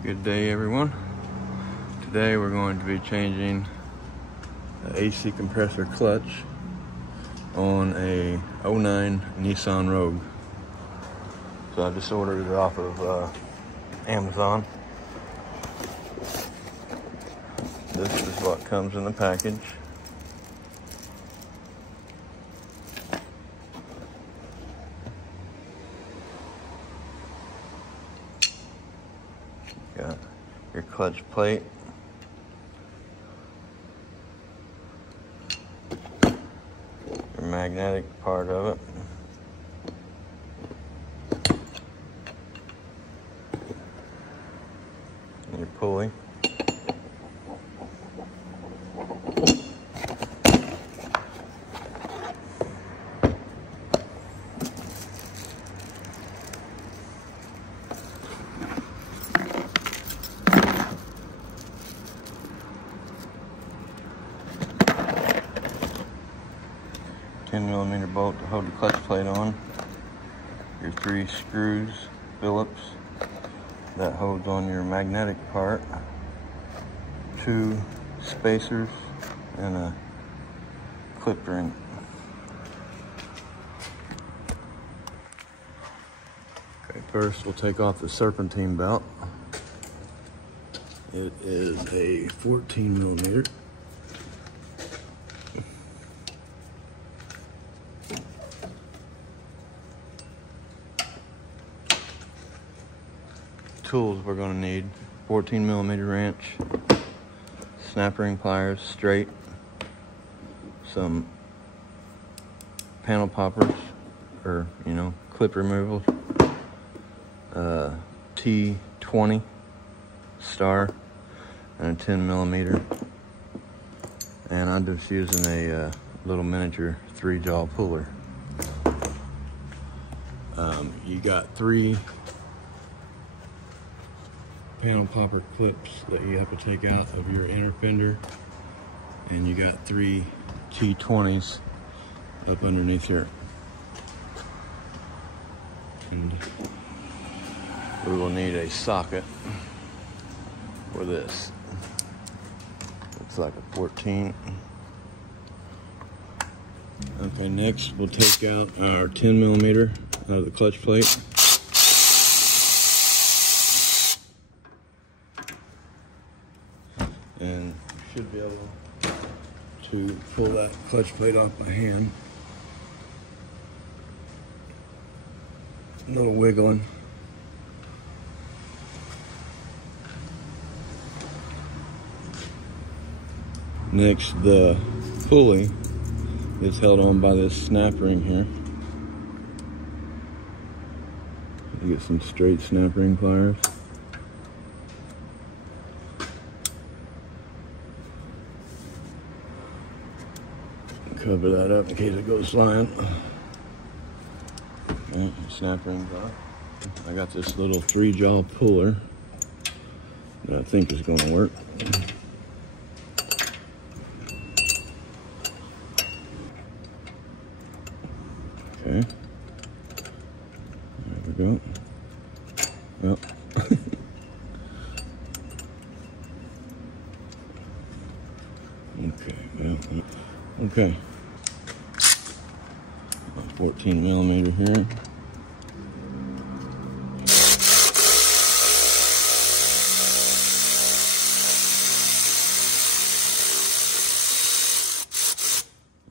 Good day, everyone. Today we're going to be changing the AC compressor clutch on a 09 Nissan Rogue. So I just ordered it off of Amazon. This is what comes in the package. Got your clutch plate, your magnetic part of it, and your pulley. $10mm bolt to hold the clutch plate on. Your 3 screws, Phillips, that holds on your magnetic part. 2 spacers and a clip ring. Okay, first we'll take off the serpentine belt. It is a 14mm. Tools we're going to need: 14mm wrench, snap ring pliers, straight, some panel poppers, or clip removals, T20 star, and a 10mm. And I'm just using a little miniature 3-jaw puller. You got 3 panel popper clips that you have to take out of your inner fender, and you got 3 T20s up underneath here. And we will need a socket for this. Looks like a 14. Okay, next we'll take out our 10mm out of the clutch plate. And should be able to pull that clutch plate off by hand. A little wiggling. Next, the pulley is held on by this snap ring here. You get some straight snap ring pliers. Cover that up in case it goes flying. Okay, snap rings off. I got this little 3-jaw puller that I think is going to work. Okay. There we go. Well. Okay. Well. Okay. 14mm here.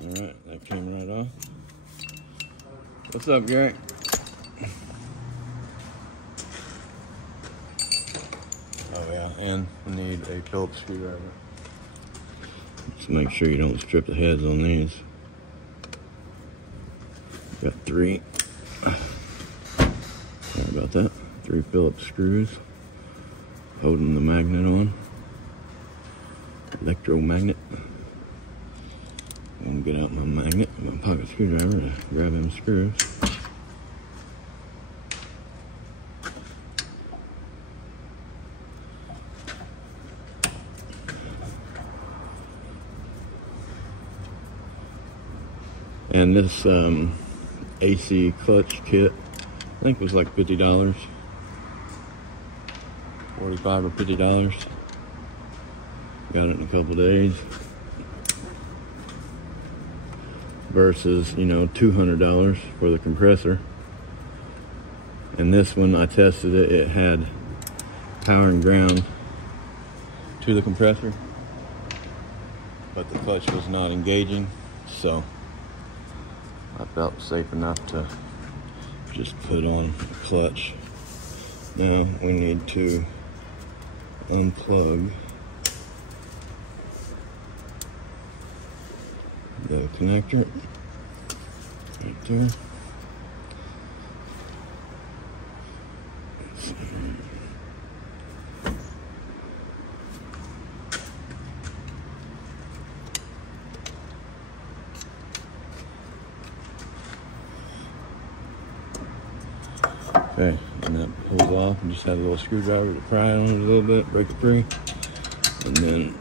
Alright, that came right off. What's up, Gary? Oh yeah, and we need a Phillips screwdriver. Just make sure you don't strip the heads on these. Got 3. Sorry about that. 3 Phillips screws holding the magnet on. Electromagnet. I'm gonna get out my magnet, my pocket screwdriver to grab them screws. And this AC clutch kit, I think was like $50. $45 or $50. Got it in a couple days. Versus, you know, $200 for the compressor. And this one, I tested it, it had power and ground to the compressor, but the clutch was not engaging, so I felt safe enough to just put on the clutch. Now we need to unplug the connector right there. Okay, and that pulls off, and just have a little screwdriver to pry on it a little bit, break it free, and then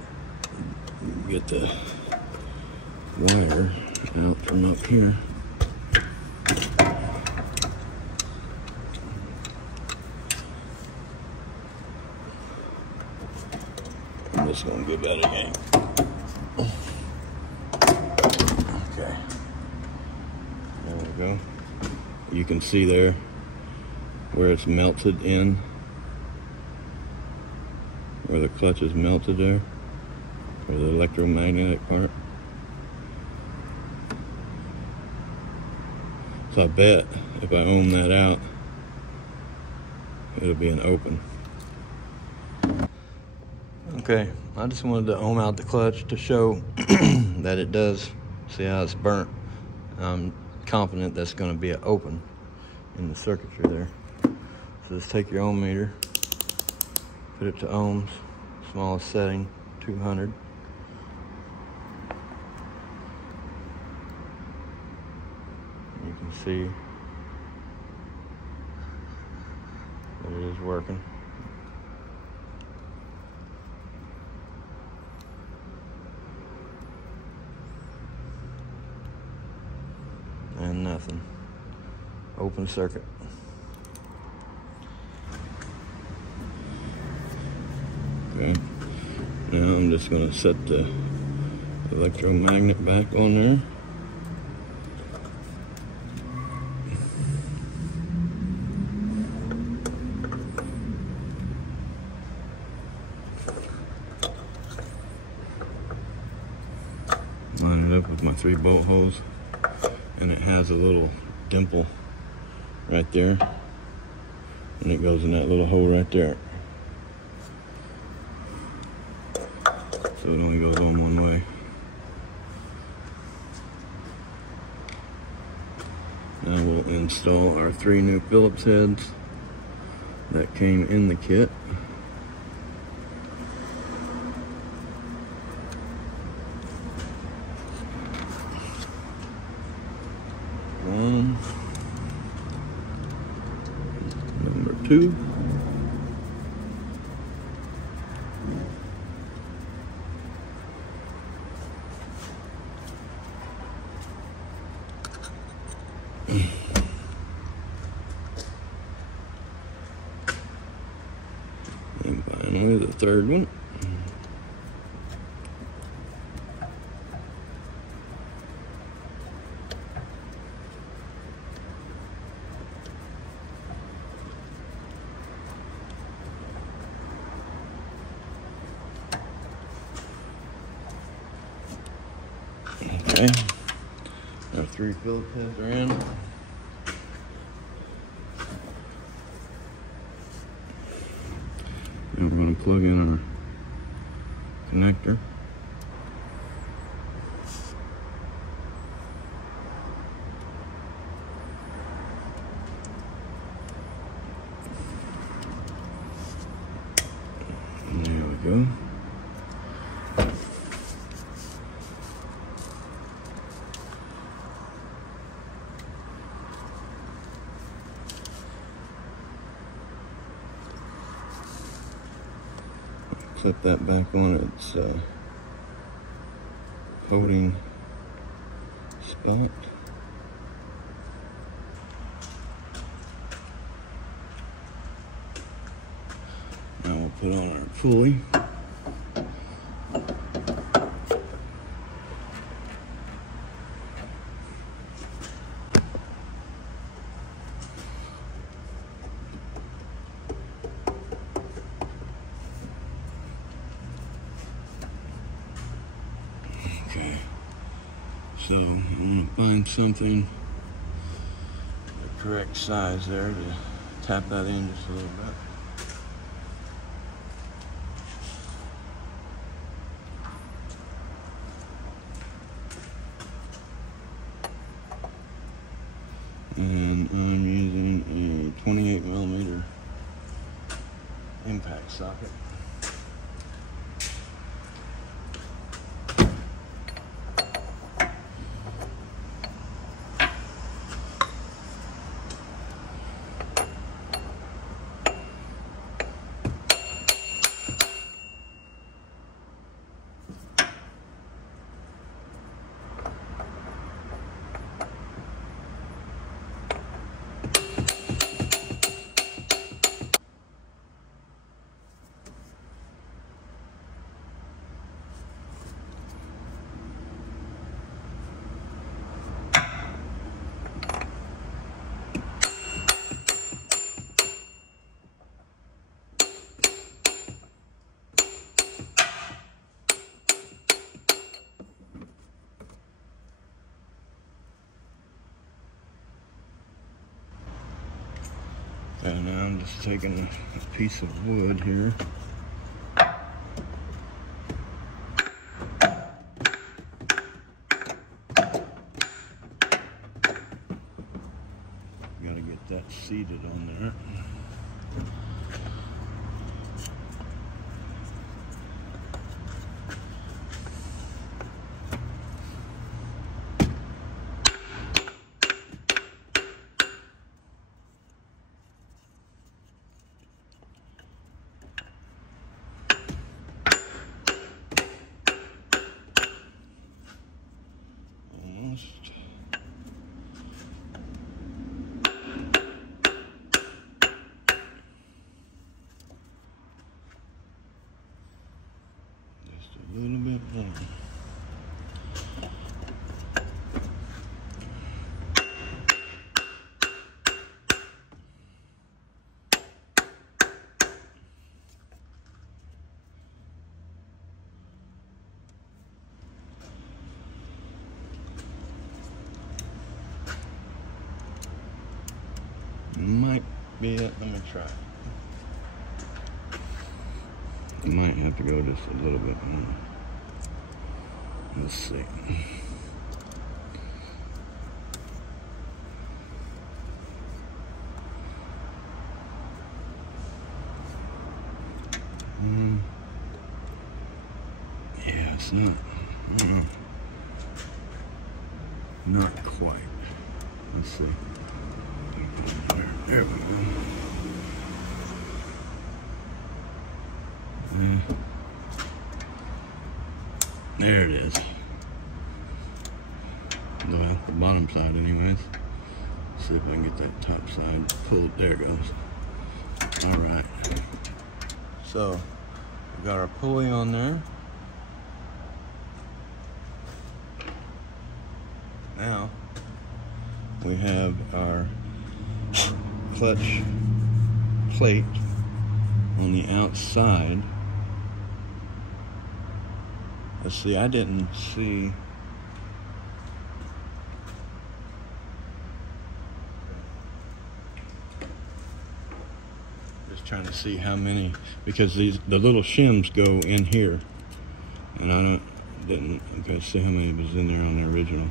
get the wire out from up here. I'm just gonna give that a game. Okay, there we go. You can see there where it's melted in, where the clutch is melted there, or the electromagnetic part. So I bet if I ohm that out, it'll be an open. Okay, I just wanted to ohm out the clutch to show that it does. See how it's burnt. I'm confident that's going to be an open in the circuitry there. So just take your ohm meter, put it to ohms, smallest setting, 200. You can see that it is working. And nothing. Open circuit. Okay. Now I'm just going to set the electromagnet back on there. Line it up with my 3 bolt holes, and it has a little dimple right there, and it goes in that little hole right there. So it only goes on one way. Now we'll install our 3 new Phillips heads that came in the kit. One, number 2. And finally the 3rd one. Okay, our 3 Phillips heads are in. And we're going to plug in our connector. And there we go. Set that back on its holding spot. Now we'll put on our pulley. Okay, so I'm gonna find something the correct size there to tap that in just a little bit. And I'm using a 28 millimeter impact socket. And now I'm just taking a piece of wood here. Gotta get that seated on there. Just a little bit more. Might be it. Let me try. I might have to go just a little bit more. Let's see. Yeah, it's not quite. Let's see. There we go. There it is. Well, the bottom side anyways. Let's see if I can get that top side pulled. There it goes. Alright. So, we got our pulley on there. Now, we have our clutch plate on the outside. Let's see, I didn't see. Just trying to see how many, because the little shims go in here, and I didn't see how many was in there on the original.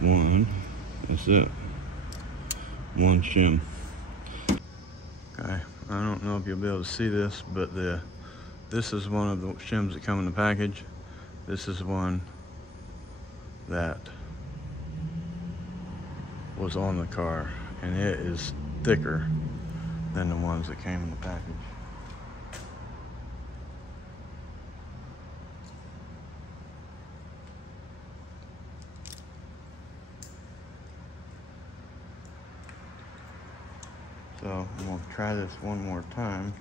One, that's it. One shim. Okay, I don't know if you'll be able to see this, but this is one of the shims that come in the package. This is one that was on the car, and it is thicker than the ones that came in the package. So I'm gonna try this one more time.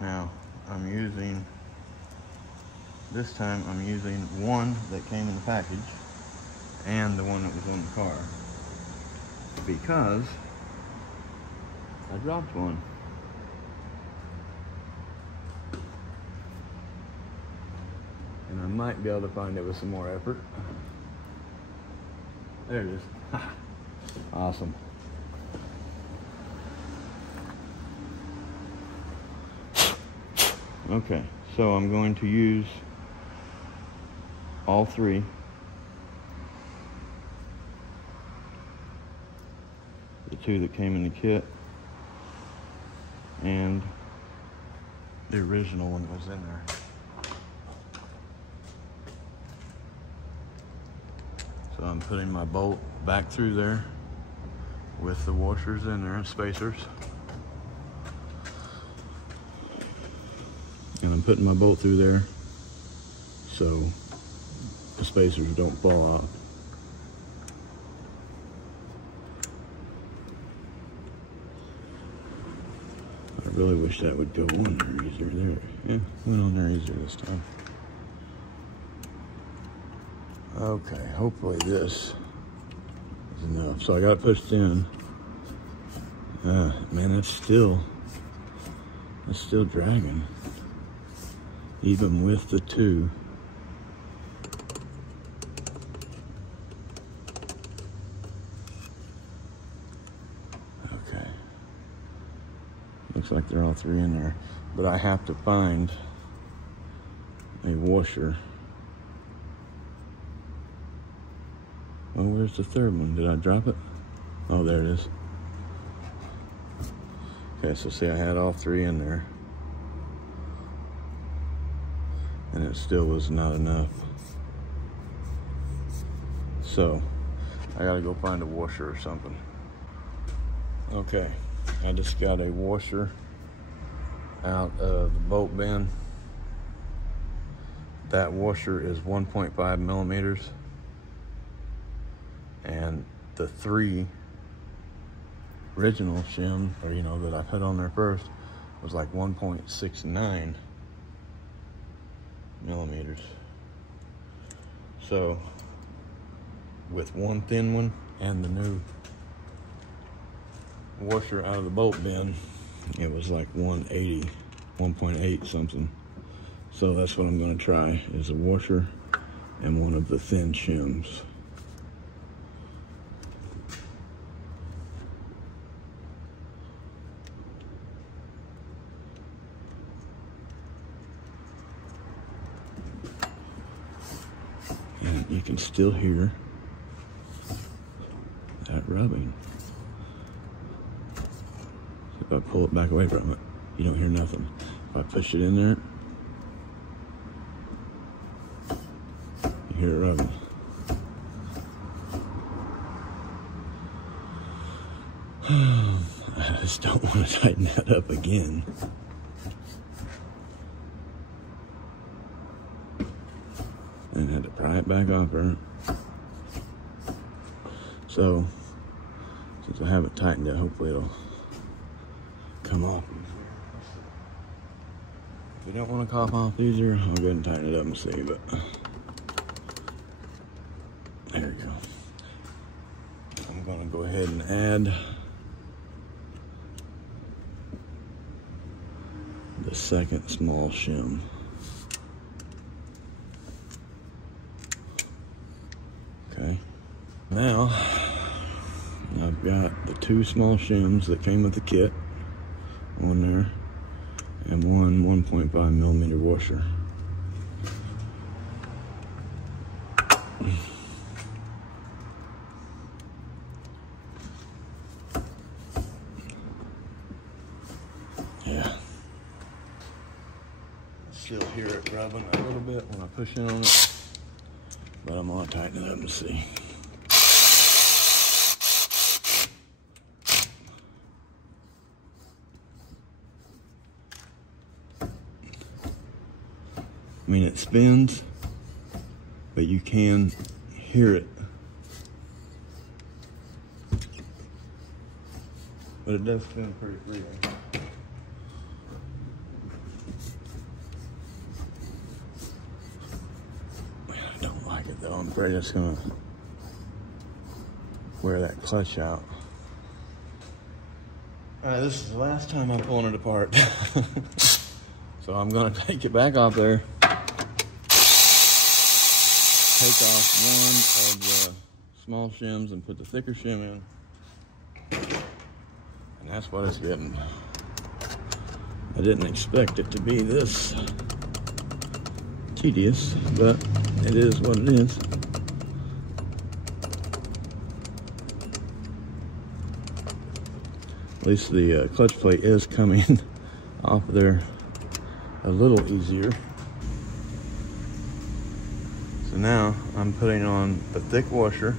Now, this time I'm using one that came in the package and the one that was on the car, because I dropped one. And I might be able to find it with some more effort. There it is. Awesome. Okay, so I'm going to use all three. The two that came in the kit and the original one was in there. So I'm putting my bolt back through there with the washers in there, spacers. And I'm putting my bolt through there so the spacers don't fall out. I really wish that would go on there easier. There, yeah, went on there easier this time. Okay, hopefully this is enough. So I got it pushed in. Man, that's still dragging, even with the two. Okay, looks like they're all three in there, but I have to find a washer. Oh, where's the third one? Did I drop it? Oh, there it is. Okay, so see, I had all three in there, and it still was not enough. So I gotta go find a washer or something. Okay, I just got a washer out of the bolt bin. That washer is 1.5 millimeters. And the three original shim, or that I put on there first, was like 1.69 millimeters. So with one thin one and the new washer out of the bolt bin, it was like 180, 1.8 something. So that's what I'm going to try, is a washer and one of the thin shims. And you can still hear that rubbing. If I pull it back away from it, you don't hear nothing. If I push it in there, you hear it rubbing. I just don't want to tighten that up again. And had to pry it back off her. So, since I haven't tightened it, hopefully it'll come off. If you don't want to come off easier, I'll go ahead and tighten it up and see, but there we go. I'm gonna go ahead and add the second small shim. Okay, now I've got the two small shims that came with the kit on there and one 1.5 millimeter washer. Yeah, still hear it rubbing a little bit when I push in on it, but I'm gonna tighten it up and see. I mean, it spins, but you can hear it. But it does spin pretty freely. afraid it's gonna wear that clutch out. All right, this is the last time I'm pulling it apart. So I'm gonna take it back off there, take off one of the small shims and put the thicker shim in. And that's what it's getting. I didn't expect it to be this tedious, but it is what it is. At least the clutch plate is coming off there a little easier. So now I'm putting on the thick washer,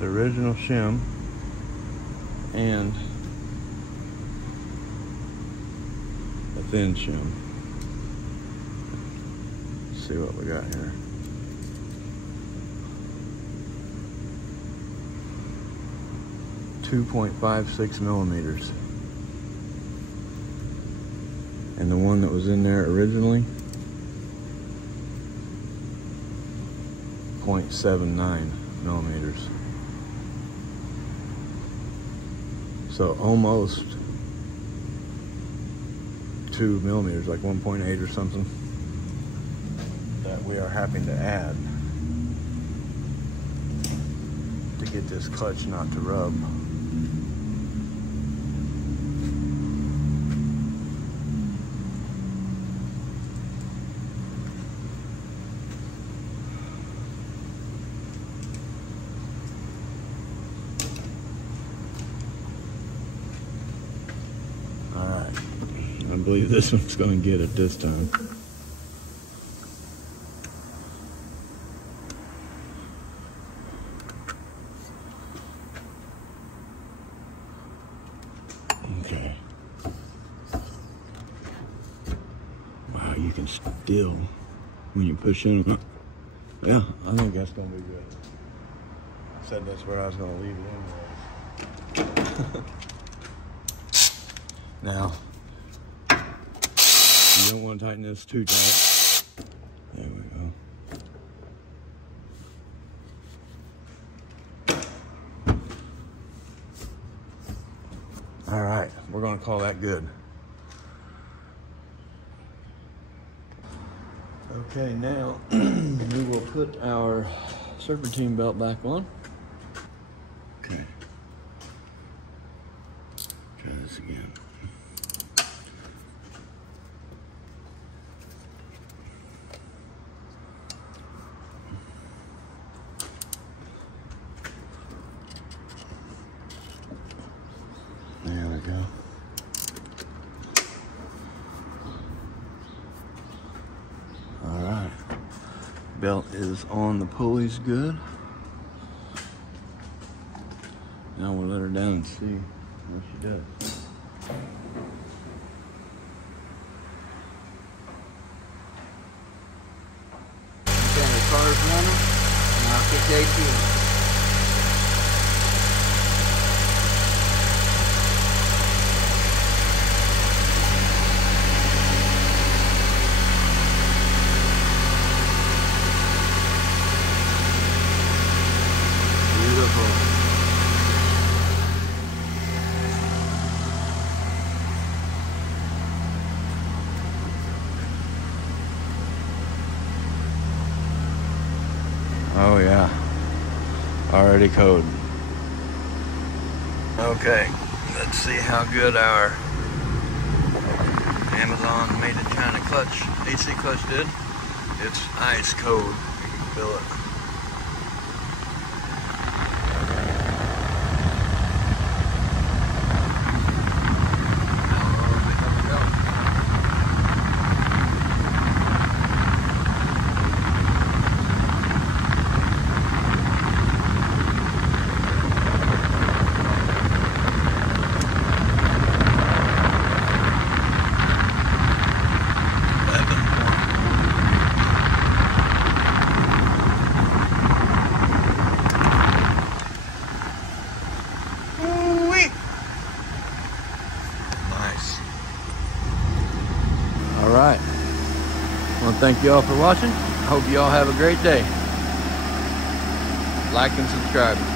the original shim, and a thin shim. Let's see what we got here. .56 millimeters. And the one that was in there originally, 0.79 millimeters. So almost 2 millimeters, like 1.8 or something, that we are having to add to get this clutch not to rub. I believe this one's going to get it this time. Okay. Wow, you can still, when you push in, yeah, I think that's going to be good. I said that's where I was going to leave it anyway. Now, you don't want to tighten this too tight. There we go. All right, we're going to call that good. Okay, now we will put our serpentine belt back on. Okay. Try this again. There we go. All right. Belt is on the pulleys good. Now we'll let her down and see what she does. Okay, the car is running. Now I'll kick the AC in. Oh yeah, already code. Okay, let's see how good our Amazon made it China clutch, AC clutch did. It's ice cold, you can feel it. Well, thank you all for watching. I hope you all have a great day. Like and subscribe.